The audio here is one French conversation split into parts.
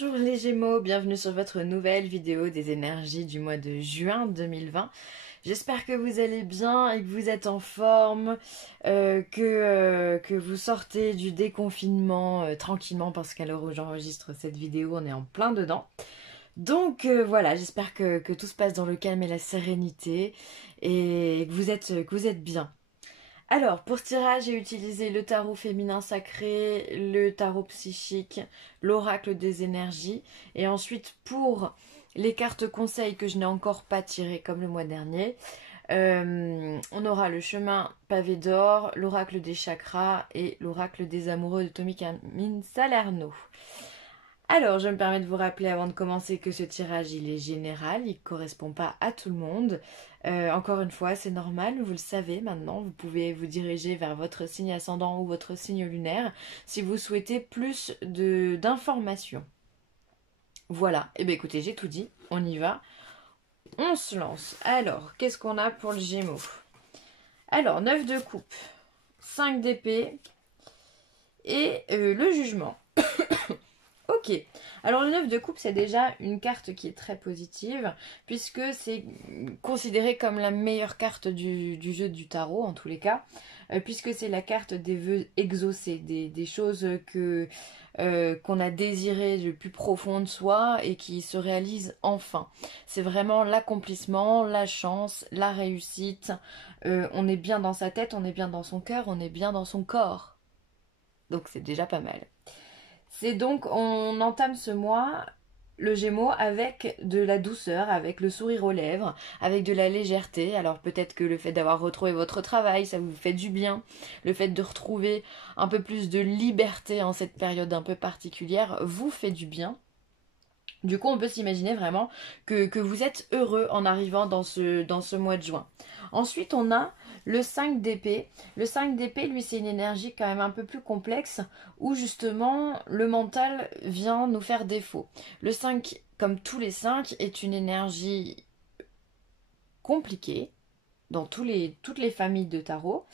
Bonjour les Gémeaux, bienvenue sur votre nouvelle vidéo des énergies du mois de juin 2020. J'espère que vous allez bien et que vous êtes en forme, que vous sortez du déconfinement tranquillement parce qu'à l'heure où j'enregistre cette vidéo, on est en plein dedans. Donc voilà, j'espère que tout se passe dans le calme et la sérénité et que vous êtes bien. Alors, pour ce tirage, j'ai utilisé le tarot féminin sacré, le tarot psychique, l'oracle des énergies. Et ensuite, pour les cartes conseils que je n'ai encore pas tirées comme le mois dernier, on aura le chemin pavé d'or, l'oracle des chakras et l'oracle des amoureux de Tommy Camille Salerno. Alors, je me permets de vous rappeler avant de commencer que ce tirage, il est général, il ne correspond pas à tout le monde. Encore une fois, c'est normal, vous le savez maintenant, vous pouvez vous diriger vers votre signe ascendant ou votre signe lunaire si vous souhaitez plus d'informations. Voilà, et bien écoutez, j'ai tout dit, on y va, on se lance. Alors, qu'est-ce qu'on a pour le Gémeaux? Alors, 9 de coupe, 5 d'épée et le jugement. Ok, alors le 9 de coupe c'est déjà une carte qui est très positive puisque c'est considéré comme la meilleure carte du jeu du tarot en tous les cas, puisque c'est la carte des vœux exaucés, des choses qu'on a désirées le plus profond de soi et qui se réalisent enfin. C'est vraiment l'accomplissement, la chance, la réussite, on est bien dans sa tête, on est bien dans son cœur, on est bien dans son corps. Donc c'est déjà pas mal. C'est donc, on entame ce mois, le Gémeaux, avec de la douceur, avec le sourire aux lèvres, avec de la légèreté. Alors peut-être que le fait d'avoir retrouvé votre travail, ça vous fait du bien. Le fait de retrouver un peu plus de liberté en cette période un peu particulière vous fait du bien. Du coup, on peut s'imaginer vraiment que vous êtes heureux en arrivant dans ce mois de juin. Ensuite, on a le 5 d'épée. Le 5 d'épée, lui, c'est une énergie quand même un peu plus complexe où justement le mental vient nous faire défaut. Le 5, comme tous les 5, est une énergie compliquée dans toutes les familles de tarot,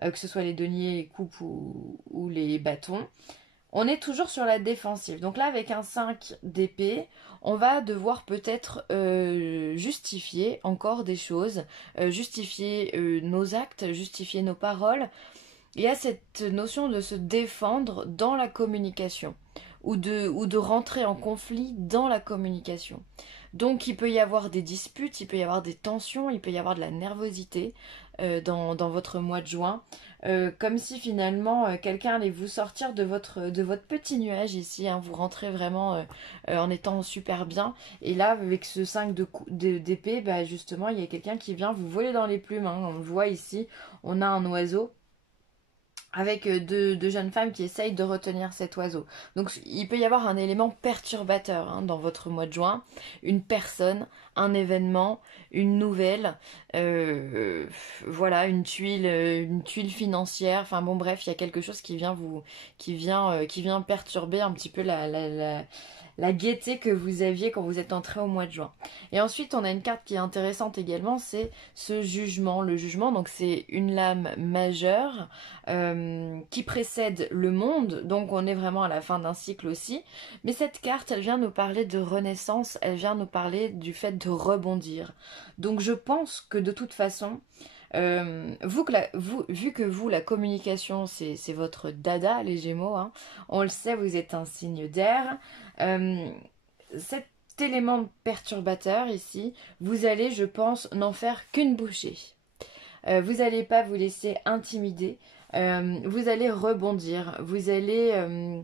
que ce soit les deniers, les coupes ou les bâtons. On est toujours sur la défensive. Donc là, avec un 5 d'épée, on va devoir peut-être justifier encore des choses, justifier nos actes, justifier nos paroles. Il y a cette notion de se défendre dans la communication ou de rentrer en conflit dans la communication. Donc il peut y avoir des disputes, il peut y avoir des tensions, il peut y avoir de la nervosité dans votre mois de juin. Comme si finalement quelqu'un allait vous sortir de votre petit nuage ici, hein. Vous rentrez vraiment en étant super bien. Et là, avec ce 5 d'épée, bah, justement, il y a quelqu'un qui vient vous voler dans les plumes, hein. On le voit ici, on a un oiseau avec deux jeunes femmes qui essayent de retenir cet oiseau. Donc il peut y avoir un élément perturbateur, hein, dans votre mois de juin, une personne, un événement, une nouvelle, voilà, une tuile financière, enfin bon bref, il y a quelque chose qui vient perturber un petit peu la gaieté que vous aviez quand vous êtes entré au mois de juin. Et ensuite, on a une carte qui est intéressante également, c'est ce jugement. Le jugement, donc c'est une lame majeure qui précède le monde, donc on est vraiment à la fin d'un cycle aussi. Mais cette carte, elle vient nous parler de renaissance, elle vient nous parler du fait de rebondir. Donc je pense que de toute façon, vu que vous, la communication, c'est votre dada, les Gémeaux, hein, on le sait, vous êtes un signe d'air. Cet élément perturbateur ici, vous allez, je pense, n'en faire qu'une bouchée. Vous n'allez pas vous laisser intimider. Vous allez rebondir. Vous allez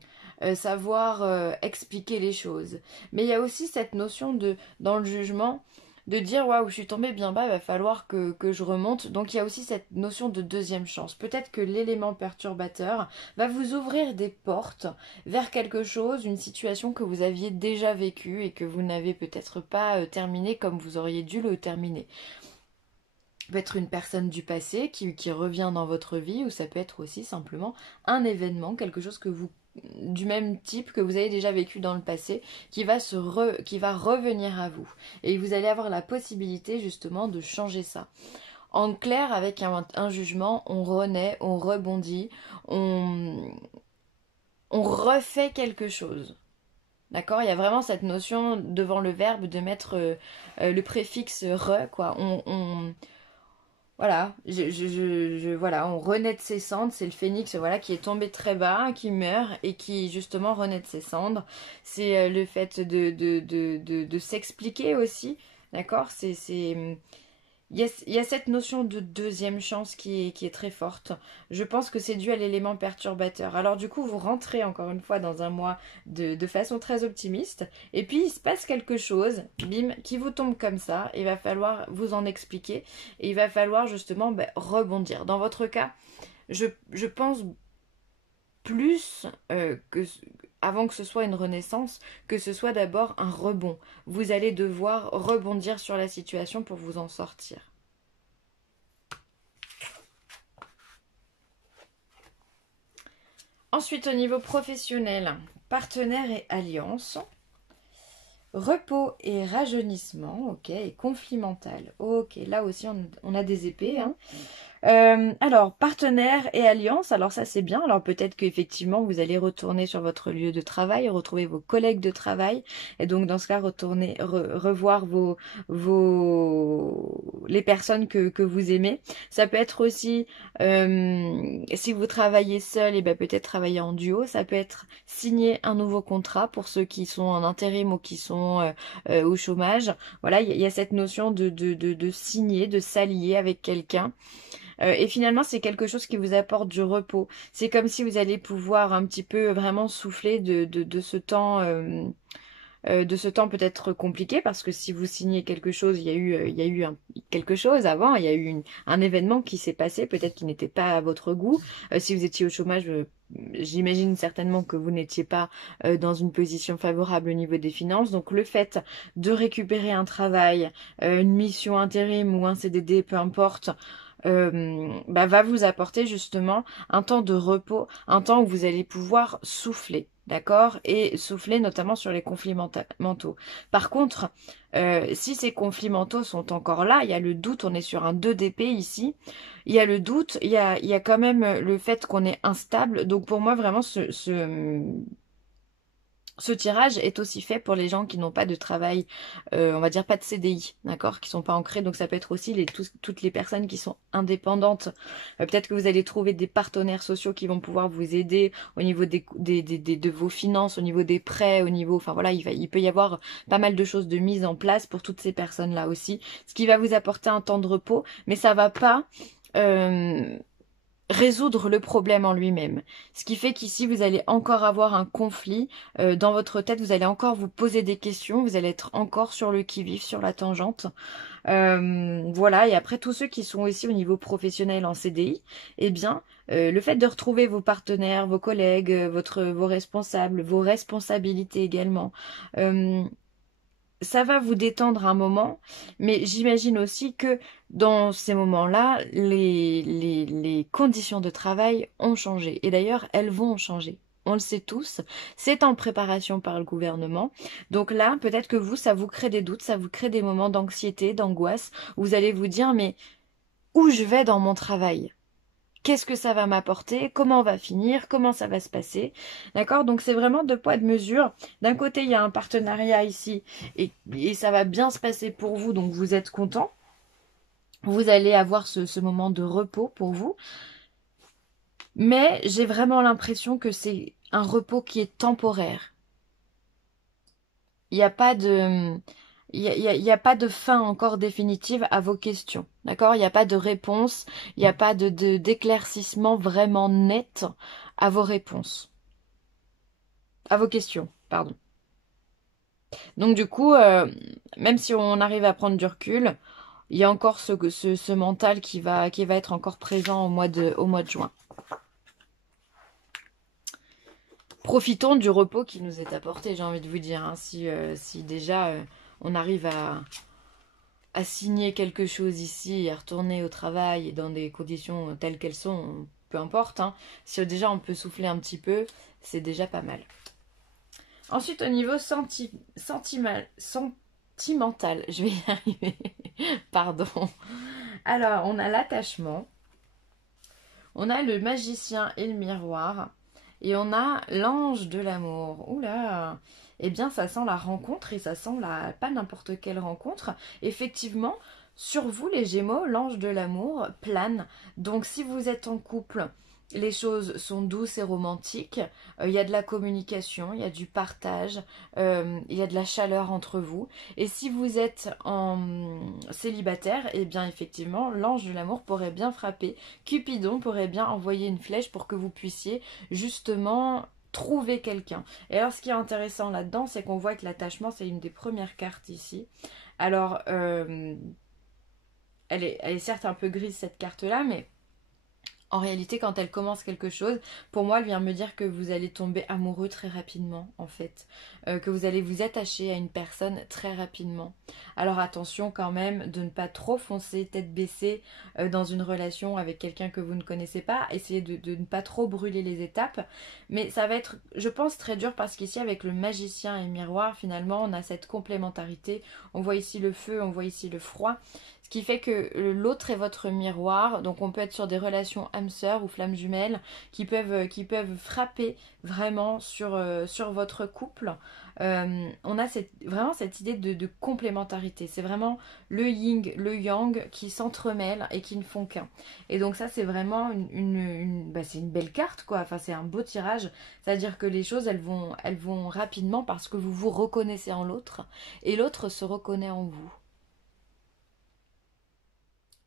savoir expliquer les choses. Mais il y a aussi cette notion dans le jugement, de dire waouh, je suis tombée bien bas, il va falloir que je remonte. Donc il y a aussi cette notion de deuxième chance. Peut-être que l'élément perturbateur va vous ouvrir des portes vers quelque chose, une situation que vous aviez déjà vécue et que vous n'avez peut-être pas terminé comme vous auriez dû le terminer. Peut être une personne du passé qui revient dans votre vie, ou ça peut être aussi simplement un événement, quelque chose du même type que vous avez déjà vécu dans le passé, qui va revenir à vous. Et vous allez avoir la possibilité justement de changer ça. En clair, avec un jugement, on renaît, on rebondit, on refait quelque chose. D'accord? Il y a vraiment cette notion devant le verbe de mettre le préfixe re, quoi. Voilà, voilà, on renaît de ses cendres, c'est le phénix, voilà, qui est tombé très bas, qui meurt et qui justement renaît de ses cendres. C'est le fait de s'expliquer aussi, d'accord? Il y a cette notion de deuxième chance qui est très forte. Je pense que c'est dû à l'élément perturbateur. Alors du coup, vous rentrez encore une fois dans un mois de façon très optimiste. Et puis, il se passe quelque chose, bim, qui vous tombe comme ça. Il va falloir vous en expliquer. Et il va falloir justement rebondir. Dans votre cas, je pense plus avant que ce soit une renaissance, que ce soit d'abord un rebond. Vous allez devoir rebondir sur la situation pour vous en sortir. Ensuite, au niveau professionnel, partenaires et alliances, repos et rajeunissement, ok, et conflit mental, ok, là aussi on a des épées, hein. Alors, partenaires et alliances, alors ça c'est bien. Alors peut-être qu'effectivement vous allez retourner sur votre lieu de travail, retrouver vos collègues de travail, et donc dans ce cas retourner revoir les personnes que vous aimez. Ça peut être aussi si vous travaillez seul, et ben peut-être travailler en duo. Ça peut être signer un nouveau contrat pour ceux qui sont en intérim ou qui sont au chômage. Voilà, il y a cette notion de signer, de s'allier avec quelqu'un. Et finalement, c'est quelque chose qui vous apporte du repos. C'est comme si vous allez pouvoir un petit peu vraiment souffler de ce temps. De ce temps peut-être compliqué parce que si vous signez quelque chose, il y a eu quelque chose avant, il y a eu un événement qui s'est passé, peut-être qui n'était pas à votre goût. Si vous étiez au chômage, j'imagine certainement que vous n'étiez pas dans une position favorable au niveau des finances. Donc le fait de récupérer un travail, une mission intérim ou un CDD, peu importe, va vous apporter justement un temps de repos, un temps où vous allez pouvoir souffler. D'accord? Et souffler notamment sur les conflits mentaux. Par contre, si ces conflits mentaux sont encore là, il y a le doute, on est sur un 2 d'épée ici, il y a le doute, il y a quand même le fait qu'on est instable. Donc pour moi, vraiment, ce tirage est aussi fait pour les gens qui n'ont pas de travail, on va dire pas de CDI, d'accord, qui sont pas ancrés. Donc ça peut être aussi toutes les personnes qui sont indépendantes. Peut-être que vous allez trouver des partenaires sociaux qui vont pouvoir vous aider au niveau de vos finances, au niveau des prêts, au niveau, enfin voilà, il peut y avoir pas mal de choses de mise en place pour toutes ces personnes-là aussi, ce qui va vous apporter un temps de repos, mais ça va pas résoudre le problème en lui-même. Ce qui fait qu'ici, vous allez encore avoir un conflit dans votre tête, vous allez encore vous poser des questions, vous allez être encore sur le qui-vive, sur la tangente. Voilà, et après, tous ceux qui sont aussi au niveau professionnel en CDI, eh bien, le fait de retrouver vos partenaires, vos collègues, vos responsables, vos responsabilités également, ça va vous détendre un moment, mais j'imagine aussi que dans ces moments-là, les conditions de travail ont changé. Et d'ailleurs, elles vont changer. On le sait tous, c'est en préparation par le gouvernement. Donc là, peut-être que vous, ça vous crée des doutes, ça vous crée des moments d'anxiété, d'angoisse, où vous allez vous dire, mais où je vais dans mon travail? Qu'est-ce que ça va m'apporter? Comment on va finir? Comment ça va se passer? D'accord? Donc c'est vraiment deux poids, deux mesures. D'un côté, il y a un partenariat ici et ça va bien se passer pour vous, donc vous êtes content. Vous allez avoir ce moment de repos pour vous. Mais j'ai vraiment l'impression que c'est un repos qui est temporaire. Il n'y a pas de... Il y a pas de fin encore définitive à vos questions, d'accord? Il n'y a pas de réponse, il n'y a pas d'éclaircissement vraiment net à vos réponses, à vos questions, pardon. Donc du coup, même si on arrive à prendre du recul, il y a encore ce mental qui va être encore présent au mois de juin. Profitons du repos qui nous est apporté, j'ai envie de vous dire, hein, si déjà on arrive à signer quelque chose ici, à retourner au travail et dans des conditions telles qu'elles sont, peu importe, hein, si déjà on peut souffler un petit peu, c'est déjà pas mal. Ensuite, au niveau sentimental, je vais y arriver, pardon. Alors, on a l'attachement, on a le magicien et le miroir, et on a l'ange de l'amour. Oula! eh bien ça sent la rencontre et ça sent pas n'importe quelle rencontre. Effectivement, sur vous les Gémeaux, l'ange de l'amour plane. Donc si vous êtes en couple, les choses sont douces et romantiques, il y a de la communication, il y a du partage, il y a de la chaleur entre vous. Et si vous êtes en célibataire, eh bien effectivement, l'ange de l'amour pourrait bien frapper. Cupidon pourrait bien envoyer une flèche pour que vous puissiez justement trouver quelqu'un. Et alors ce qui est intéressant là-dedans, c'est qu'on voit que l'attachement, c'est une des premières cartes ici. Alors, elle est certes un peu grise cette carte-là, mais en réalité, quand elle commence quelque chose, pour moi, elle vient me dire que vous allez tomber amoureux très rapidement, en fait. Que vous allez vous attacher à une personne très rapidement. Alors attention quand même de ne pas trop foncer tête baissée dans une relation avec quelqu'un que vous ne connaissez pas. Essayez de ne pas trop brûler les étapes. Mais ça va être, je pense, très dur parce qu'ici, avec le magicien et le miroir, finalement, on a cette complémentarité. On voit ici le feu, on voit ici le froid. Ce qui fait que l'autre est votre miroir, donc on peut être sur des relations âme sœur ou flammes jumelles qui peuvent frapper vraiment sur votre couple. On a vraiment cette idée de complémentarité. C'est vraiment le yin, le yang qui s'entremêlent et qui ne font qu'un. Et donc ça c'est vraiment c'est une belle carte quoi. Enfin c'est un beau tirage. C'est-à-dire que les choses elles vont rapidement parce que vous vous reconnaissez en l'autre et l'autre se reconnaît en vous.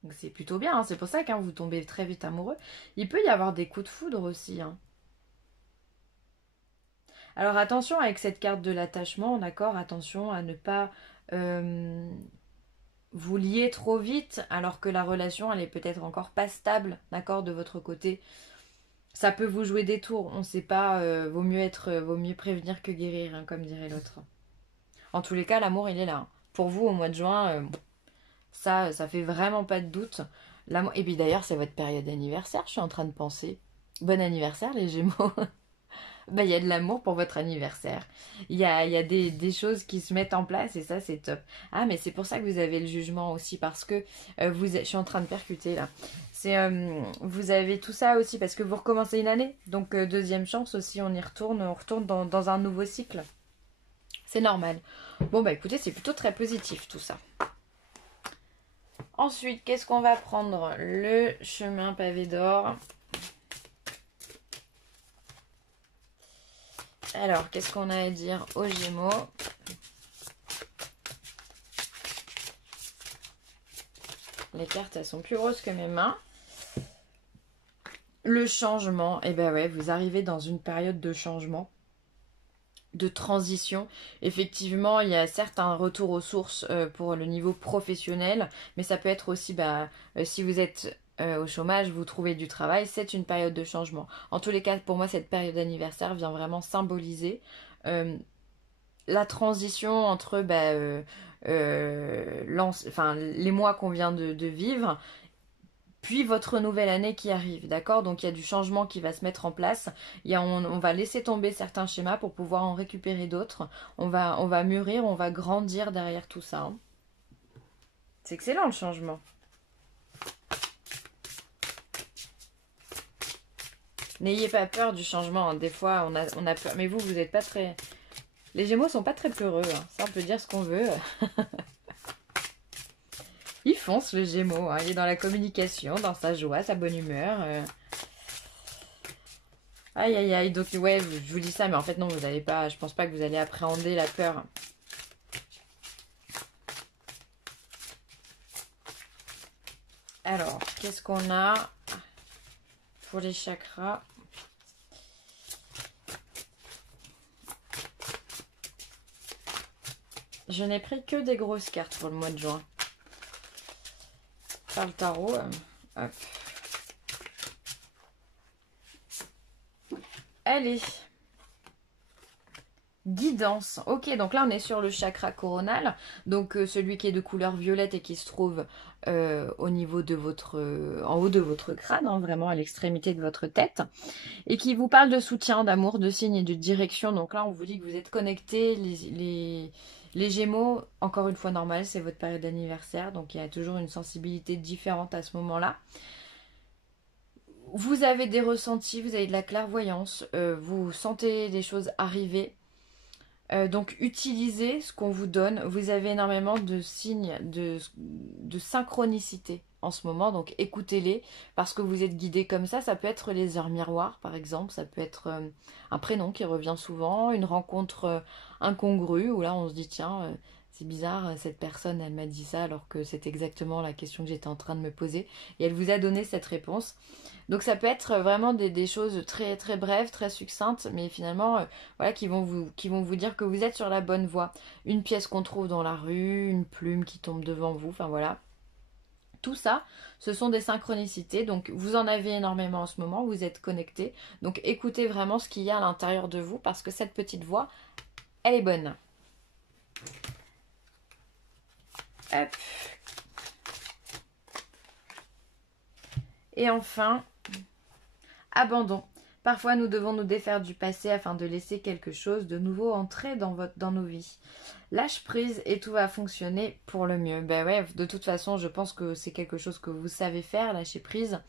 Donc c'est plutôt bien, hein. C'est pour ça que vous tombez très vite amoureux. Il peut y avoir des coups de foudre aussi, hein. Alors attention avec cette carte de l'attachement, d'accord? Attention à ne pas euh, vous lier trop vite alors que la relation elle est peut-être encore pas stable, d'accord, de votre côté. Ça peut vous jouer des tours, on ne sait pas, vaut mieux prévenir que guérir, hein, comme dirait l'autre. En tous les cas, l'amour il est là, hein. Pour vous au mois de juin, ça fait vraiment pas de doute. Et puis d'ailleurs, c'est votre période d'anniversaire, je suis en train de penser. Bon anniversaire les Gémeaux. Bah, il y a de l'amour pour votre anniversaire. Il y a des choses qui se mettent en place et ça, c'est top. Ah, mais c'est pour ça que vous avez le jugement aussi parce que je suis en train de percuter là. Vous avez tout ça aussi parce que vous recommencez une année. Donc, deuxième chance aussi, on retourne dans un nouveau cycle. C'est normal. Bon, bah écoutez, c'est plutôt très positif tout ça. Ensuite, qu'est-ce qu'on va prendre? Le chemin pavé d'or. Alors, qu'est-ce qu'on a à dire aux Gémeaux? Les cartes, elles sont plus grosses que mes mains. Le changement, eh ben ouais, vous arrivez dans une période de changement, de transition. Effectivement, il y a certes un retour aux sources pour le niveau professionnel, mais ça peut être aussi, si vous êtes au chômage, vous trouvez du travail, c'est une période de changement. En tous les cas, pour moi, cette période d'anniversaire vient vraiment symboliser la transition entre les mois qu'on vient de vivre, puis votre nouvelle année qui arrive, d'accord? Donc il y a du changement qui va se mettre en place. On va laisser tomber certains schémas pour pouvoir en récupérer d'autres. On va mûrir, on va grandir derrière tout ça, hein. C'est excellent le changement. N'ayez pas peur du changement, hein. Des fois on a peur. Mais vous n'êtes pas très... Les Gémeaux sont pas très peureux, hein. Ça on peut dire ce qu'on veut. Il fonce le Gémeaux, hein. Il est dans la communication, dans sa joie, sa bonne humeur. Aïe aïe aïe, donc ouais, je vous dis ça, mais en fait non, vous n'allez pas, je pense pas que vous allez appréhender la peur. Alors, qu'est-ce qu'on a pour les chakras? Je n'ai pris que des grosses cartes pour le mois de juin. Par le tarot. Hop. Allez. Guidance. Ok, donc là on est sur le chakra coronal. Donc celui qui est de couleur violette et qui se trouve au niveau de en haut de votre crâne, hein, vraiment à l'extrémité de votre tête. Et qui vous parle de soutien, d'amour, de signe et de direction. Donc là on vous dit que vous êtes connectés. Les Gémeaux, encore une fois normal, c'est votre période d'anniversaire. Donc il y a toujours une sensibilité différente à ce moment-là. Vous avez des ressentis, vous avez de la clairvoyance, vous sentez des choses arriver. Donc utilisez ce qu'on vous donne. Vous avez énormément de signes de synchronicité en ce moment, donc écoutez-les parce que vous êtes guidé comme ça. Ça peut être les heures miroirs par exemple, ça peut être un prénom qui revient souvent, une rencontre incongrue où là on se dit tiens, c'est bizarre, cette personne elle m'a dit ça alors que c'est exactement la question que j'étais en train de me poser et elle vous a donné cette réponse. Donc ça peut être vraiment des choses très très brèves, très succinctes, mais finalement voilà, qui vont vous dire que vous êtes sur la bonne voie. Une pièce qu'on trouve dans la rue, une plume qui tombe devant vous, enfin voilà. Tout ça, ce sont des synchronicités, donc vous en avez énormément en ce moment, vous êtes connectés. Donc écoutez vraiment ce qu'il y a à l'intérieur de vous, parce que cette petite voix, elle est bonne. Hop. Et enfin, abandon. Parfois, nous devons nous défaire du passé afin de laisser quelque chose de nouveau entrer dans nos vies. Lâche prise et tout va fonctionner pour le mieux. Ben ouais, de toute façon, je pense que c'est quelque chose que vous savez faire, lâcher prise.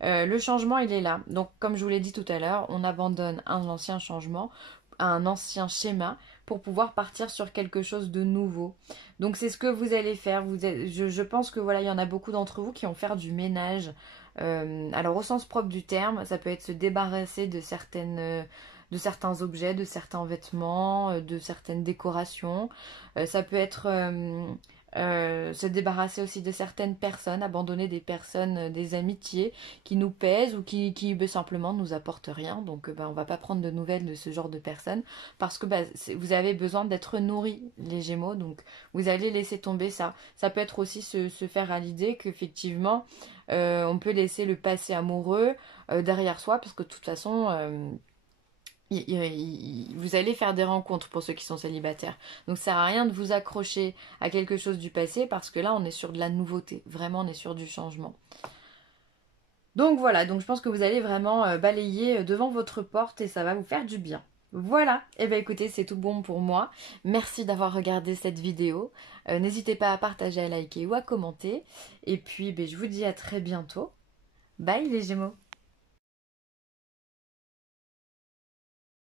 Le changement, il est là. Donc, comme je vous l'ai dit tout à l'heure, on abandonne un ancien changement, un ancien schéma pour pouvoir partir sur quelque chose de nouveau. Donc, c'est ce que vous allez faire. Je pense que voilà, il y en a beaucoup d'entre vous qui vont faire du ménage. Alors, au sens propre du terme, ça peut être se débarrasser de certains objets, de certains vêtements, de certaines décorations. Ça peut être se débarrasser aussi de certaines personnes, abandonner des personnes, des amitiés qui nous pèsent ou qui simplement nous apportent rien. Donc on va pas prendre de nouvelles de ce genre de personnes parce que vous avez besoin d'être nourris, les Gémeaux. Donc vous allez laisser tomber ça. Ça peut être aussi se faire à l'idée qu'effectivement on peut laisser le passé amoureux derrière soi parce que de toute façon vous allez faire des rencontres pour ceux qui sont célibataires. Donc ça sert à rien de vous accrocher à quelque chose du passé parce que là on est sur de la nouveauté. Vraiment on est sur du changement. Donc voilà, donc je pense que vous allez vraiment balayer devant votre porte et ça va vous faire du bien. Voilà, et bien écoutez, c'est tout bon pour moi. Merci d'avoir regardé cette vidéo. N'hésitez pas à partager, à liker ou à commenter. Et puis je vous dis à très bientôt. Bye les Gémeaux!